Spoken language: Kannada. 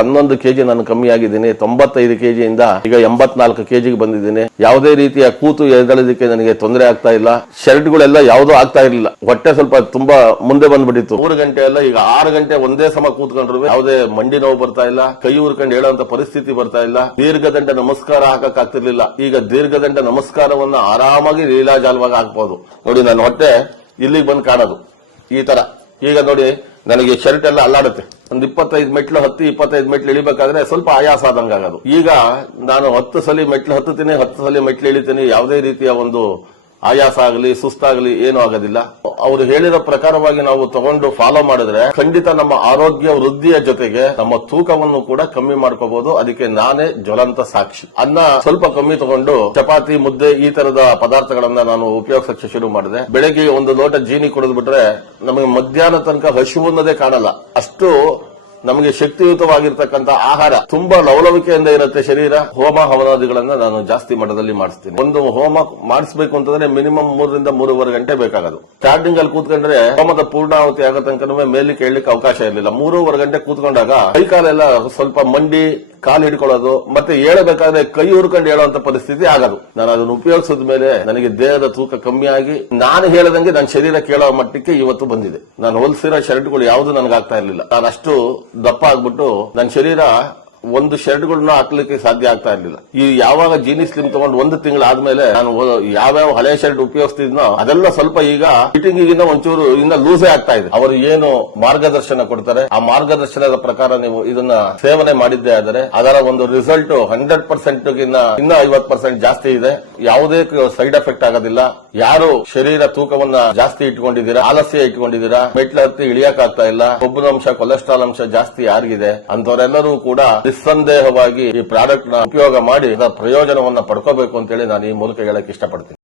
11 ಕೆಜಿ ನಾನು ಕಮ್ಮಿ ಆಗಿದ್ದೀನಿ. 95 ಕೆಜಿಯಿಂದ ಈಗ 84 ಕೆಜಿಗೆ ಬಂದಿದ್ದೀನಿ. ಯಾವುದೇ ರೀತಿಯ ಕೂತು ಎದ್ದೇಳೋದಕ್ಕೆ ನನಗೆ ತೊಂದರೆ ಆಗ್ತಾ ಇಲ್ಲ. ಶರ್ಟ್ಗಳೆಲ್ಲ ಯಾವುದೂ ಆಗ್ತಾ ಇರಲಿಲ್ಲ. ಹೊಟ್ಟೆ ಸ್ವಲ್ಪ ತುಂಬಾ ಮುಂದೆ ಬಂದ್ಬಿಟ್ಟಿತ್ತು. 3 ಗಂಟೆ ಎಲ್ಲ ಈಗ 6 ಗಂಟೆ ಒಂದೇ ಸಮ ಕೂತ್ಕೊಂಡ್ರು ಯಾವುದೇ ಮಂಡಿ ನೋವು ಬರ್ತಾ ಇಲ್ಲ, ಕೈ ಊರ್ಕೊಂಡು ಹೇಳುವಂತ ಪರಿಸ್ಥಿತಿ ಬರ್ತಾ ಇಲ್ಲ. ದೀರ್ಘದಂಡ ನಮಸ್ಕಾರ ಹಾಕಕ್ ಆಗ್ತಿರ್ಲಿಲ್ಲ. ಈಗ ದೀರ್ಘದಂಡ ನಮಸ್ಕಾರವನ್ನ ಆರಾಮಾಗಿ ಲೀಲಾಜಾಲವಾಗಿ ಹಾಕ್ಬಹುದು. ನೋಡಿ ನನ್ನ ಹೊಟ್ಟೆ ಇಲ್ಲಿಗೆ ಬಂದು ಕಾಣೋದು ಈ ತರ. ಈಗ ನೋಡಿ ನನಗೆ ಶರ್ಟ್ ಎಲ್ಲ ಅಲ್ಲಾಡುತ್ತೆ. ಒಂದು 25 ಮೆಟ್ಲು ಹತ್ತಿ 25 ಮೆಟ್ಲು ಇಳಿಬೇಕಾದ್ರೆ ಸ್ವಲ್ಪ ಆಯಾಸ ಆದಂಗ ಆಗೋದು. ಈಗ ನಾನು 10 ಸಲ ಮೆಟ್ಲು ಹತ್ತುತ್ತೀನಿ, 10 ಸಲ ಮೆಟ್ಲು ಇಳಿತೀನಿ. ಯಾವುದೇ ರೀತಿಯ ಒಂದು ಆಯಾಸ ಆಗಲಿ ಸುಸ್ತಾಗಲಿ ಏನೂ ಆಗೋದಿಲ್ಲ. ಅವರು ಹೇಳಿರೋ ಪ್ರಕಾರವಾಗಿ ನಾವು ತಗೊಂಡು ಫಾಲೋ ಮಾಡಿದ್ರೆ ಖಂಡಿತ ನಮ್ಮ ಆರೋಗ್ಯ ವೃದ್ಧಿಯ ಜೊತೆಗೆ ನಮ್ಮ ತೂಕವನ್ನು ಕೂಡ ಕಮ್ಮಿ ಮಾಡ್ಕೋಬಹುದು. ಅದಕ್ಕೆ ನಾನೇ ಜ್ವಲಂತ ಸಾಕ್ಷಿ. ಅನ್ನ ಸ್ವಲ್ಪ ಕಮ್ಮಿ ತಗೊಂಡು ಚಪಾತಿ ಮುದ್ದೆ ಈ ತರದ ಪದಾರ್ಥಗಳನ್ನ ನಾನು ಉಪಯೋಗಿಸಕ್ಕೆ ಶುರು ಮಾಡಿದೆ. ಬೆಳಗ್ಗೆ 1 ಲೋಟ ಜೀನಿ ಕುಡಿದ್ಬಿಟ್ರೆ ನಮಗೆ ಮಧ್ಯಾಹ್ನ ತನಕ ಹಸಿವು ಅನ್ನೋದೇ ಕಾಣಲ್ಲ. ಅಷ್ಟು ನಮಗೆ ಶಕ್ತಿಯುತವಾಗಿರ್ತಕ್ಕಂಥ ಆಹಾರ. ತುಂಬಾ ಲವಲವಿಕೆಯಿಂದ ಇರುತ್ತೆ ಶರೀರ. ಹೋಮ ಹವನಾದಿಗಳನ್ನ ನಾನು ಜಾಸ್ತಿ ಮಟ್ಟದಲ್ಲಿ ಮಾಡಿಸ್ತೀನಿ. ಒಂದು ಹೋಮ ಮಾಡಿಸಬೇಕು ಅಂತಂದ್ರೆ ಮಿನಿಮಮ್ 3 ರಿಂದ 3.5 ಗಂಟೆ ಬೇಕಾಗೋದು. ಸ್ಟಾರ್ಟಿಂಗ್ ಅಲ್ಲಿ ಕೂತ್ಕೊಂಡ್ರೆ ಹೋಮದ ಪೂರ್ಣಾಹುತಿ ಆಗೋ ತನಕ ಮೇಲಿಕ್ಕೆ ಹೇಳಲಿಕ್ಕೆ ಅವಕಾಶ ಇರಲಿಲ್ಲ. 3.5 ಗಂಟೆ ಕೂತ್ಕೊಂಡಾಗ ಕೈ ಕಾಲೆಲ್ಲ ಸ್ವಲ್ಪ ಮಂಡಿ ಕಾಲು ಹಿಡ್ಕೊಳ್ಳೋದು, ಮತ್ತೆ ಹೇಳಬೇಕಾದ್ರೆ ಕೈ ಹುರ್ಕೊಂಡು ಹೇಳುವಂತ ಪರಿಸ್ಥಿತಿ ಆಗೋದು. ನಾನು ಅದನ್ನು ಉಪಯೋಗಿಸಿದ ಮೇಲೆ ನನಗೆ ದೇಹದ ತೂಕ ಕಮ್ಮಿ ಆಗಿ ನಾನು ಹೇಳದಂಗೆ ನನ್ನ ಶರೀರ ಕೇಳೋ ಮಟ್ಟಕ್ಕೆ ಇವತ್ತು ಬಂದಿದೆ. ನಾನು ಹೊಲಿಸಿರೋ ಶರ್ಟ್ಗಳು ಯಾವುದು ನನಗಾಗ್ತಾ ಇರಲಿಲ್ಲ. ನಾನು ಅಷ್ಟು ದಪ್ಪ ಆಗ್ಬಿಟ್ಟು ನನ್ನ ಶರೀರ ಒಂದು ಶರ್ಟ್ಗಳನ್ನ ಹಾಕ್ಲಿಕ್ಕೆ ಸಾಧ್ಯ ಆಗ್ತಾ ಇರ್ಲಿಲ್ಲ. ಈ ಯಾವಾಗ ಜೀನಿ ಸ್ಲಿಮ್ ತಗೊಂಡು 1 ತಿಂಗಳಾದ್ಮೇಲೆ ನಾನು ಯಾವ್ಯಾವ ಹಳೆ ಶರ್ಟ್ ಉಪಯೋಗಿಸ್ತಿದ್ನೋ ಅದೆಲ್ಲ ಸ್ವಲ್ಪ ಈಗ ಫಿಟ್ಟಿಂಗಿಗಿಂತ ಒಂಚೂರು ಇನ್ನ ಲೂಸೇ ಆಗ್ತಾ ಇದೆ. ಅವರು ಏನು ಮಾರ್ಗದರ್ಶನ ಕೊಡ್ತಾರೆ ಆ ಮಾರ್ಗದರ್ಶನದ ಪ್ರಕಾರ ನೀವು ಇದನ್ನ ಸೇವನೆ ಮಾಡಿದ್ದೇ ಆದರೆ ಅದರ ಒಂದು ರಿಸಲ್ಟ್ 100% ಇನ್ನ 50% ಜಾಸ್ತಿ ಇದೆ. ಯಾವುದೇ ಸೈಡ್ ಎಫೆಕ್ಟ್ ಆಗೋದಿಲ್ಲ. ಯಾರು ಶರೀರ ತೂಕವನ್ನ ಜಾಸ್ತಿ ಇಟ್ಕೊಂಡಿದ್ದೀರಾ, ಆಲಸ್ಯ ಇಟ್ಕೊಂಡಿದ್ದೀರಾ, ಮೆಟ್ಲು ಹತ್ತಿ ಇಳಿಯಕ್ ಆಗ್ತಾ ಇಲ್ಲ, ಕೊಬ್ಬಿನ ಅಂಶ ಕೊಲೆಸ್ಟ್ರಾಲ್ ಅಂಶ ಜಾಸ್ತಿ ಯಾರಿಗಿದೆ ಅಂತವರೆಲ್ಲರೂ ಕೂಡ ನಿಸ್ಸಂದೇಹವಾಗಿ ಈ ಪ್ರಾಡಕ್ಟ್ ನ ಉಪಯೋಗ ಮಾಡಿ ಅದರ ಪ್ರಯೋಜನವನ್ನ ಪಡ್ಕೋಬೇಕು ಅಂತೇಳಿ ನಾನು ಈ ಮೂಲಕ ಹೇಳಕ್ ಇಷ್ಟಪಡ್ತೀನಿ.